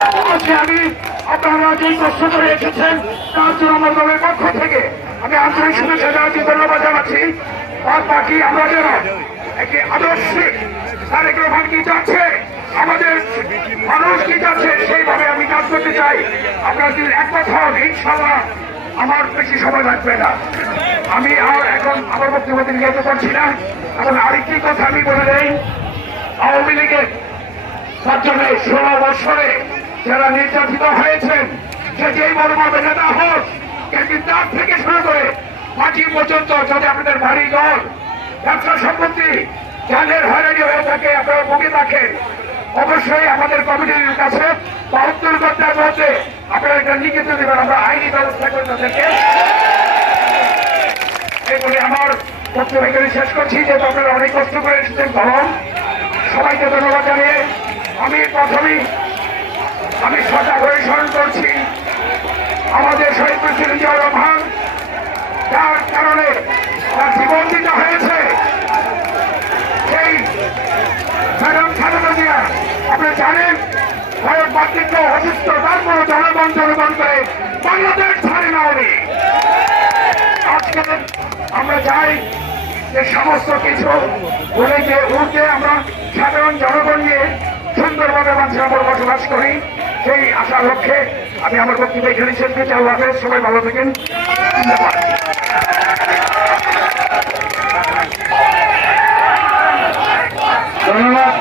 আজকে আমি আপনারা যে কষ্ট করে এসেছেন তার জন্য আমার দলের পক্ষ থেকে আমি আন্তরিক শুভেচ্ছা জানাচ্ছি, ধন্যবাদ জানাচ্ছি। আর বাকি আমরা যেন একটি আদর্শিক তারেক রহমান কি যাচ্ছে, আমাদের মানুষ কি যাচ্ছে, সেইভাবে আমি কাজ করতে চাই। আপনারা যদি একমত হন, ইনশাআল্লাহ আমার বেশি সময় লাগবে না। আমি আর এখন আমার বক্তব্য নির্গত করছি না। এখন আরেকটি কথা আমি বলে দেই, আওয়ামী লীগের 16 বছরে যারা নির্যাতিত হয়েছেন, সে যেই বড় মাপের নেতা হোক, তার থেকে শুরু করে মাটি পর্যন্ত যদি আপনাদের বাড়ি ঘর ব্যবসা সম্পত্তি যাদের হয়রানি হয়ে থাকে আপনারা ভুগে থাকেন, অবশ্যই আমাদের কমিটির কাছে 72 ঘন্টার মধ্যে আপনারা এটা লিখিত দেবেন, আমরা আইনি ব্যবস্থা করে তাদেরকে। এই বলে আমার বক্তব্য এখানে শেষ করছি। যেহেতু আপনারা অনেক কষ্ট করে এসেছেন, তখন সবাইকে ধন্যবাদ জানিয়ে আমি প্রথমেই সজাগ হয়ে স্মরণ করছি আমাদের শহীদ প্রেসিডেন্ট জিয়াউর রহমান, যার কারণে তার জীবন দিতে হয়েছে। সেই ম্যাডাম খালেদা জিয়া, আপনি জানেন, ভারত মাতৃত্ব অসুস্থ, তারপরে জনগণ করে বাংলাদেশ ছাড়ে না উনি। আজকে আমরা চাই যে সমস্ত কিছু ভুলে গিয়ে উঠে আমরা সাধারণ জনগণ নিয়ে সুন্দরভাবে মানুষের উপর বসবাস করি। সেই আশা লক্ষ্যে আমি আমার বক্তব্য এখানে শেষ করছি। আল্লাহ হাফেজ, সবাই ভালো থাকেন, ধন্যবাদ।